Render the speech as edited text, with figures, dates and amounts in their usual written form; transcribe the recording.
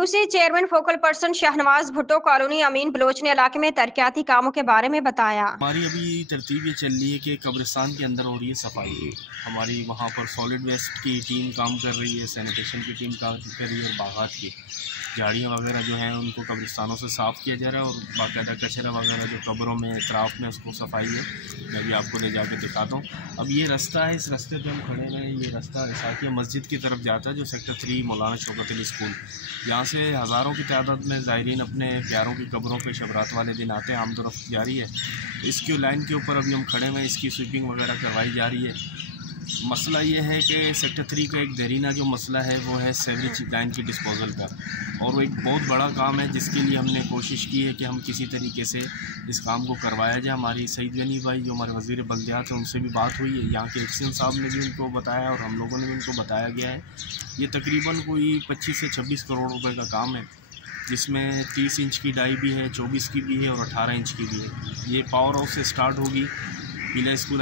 UC chairman focal person Shahnawaz Bhutto colony Amin Baloch ने इलाके में तरक्याती कामों के बारे में बताया। हमारी अभी तरतीब ये चल रही है कि कब्रिस्तान के अंदर हो रही है सफाई। हमारी वहाँ पर सॉलिड वेस्ट की टीम काम कर रही है, सैनिटेशन की टीम काम कर रही है और बागात की झाड़ियाँ वगैरह जो हैं उनको कब्रिस्तानों से साफ़ किया जा रहा है और बाकायदा कचरा वगैरह जो कब्रों में इतराफ़ में उसको सफाई है। मैं भी आपको ले जाकर दिखाता हूँ। अब ये रास्ता है, इस रास्ते पे हम खड़े हैं। ये रास्ता इसाकिया मस्जिद की तरफ जाता है जो सेक्टर 3 मौलाना शौकत अली स्कूल। यहाँ से हज़ारों की तादाद में ज़ायरीन अपने प्यारों की कब्रों पे शबरात वाले दिन आते हैं। आमदोरफ्त जारी है। इसकी लाइन के ऊपर अभी हम खड़े हुए, इसकी स्वीपिंग वगैरह करवाई जा रही है। मसला ये है कि सेक्टर 3 का एक देरीना जो मसला है वो है सेवरेज लाइन की डिस्पोज़ल का, और वो एक बहुत बड़ा काम है जिसके लिए हमने कोशिश की है कि हम किसी तरीके से इस काम को करवाया जाए। हमारी सईद गनी भाई जो हमारे वज़ीर बल्दियात हैं उनसे भी बात हुई है, यहाँ के एक्शन साहब ने भी उनको बताया और हम लोगों ने भी उनको बताया गया है। ये तकरीबन कोई 25 से 26 करोड़ रुपए का काम है, जिसमें 30 इंच की डाई भी है, 24 की भी है और 18 इंच की भी है। ये पावर हाउस से स्टार्ट होगी, पीला स्कूल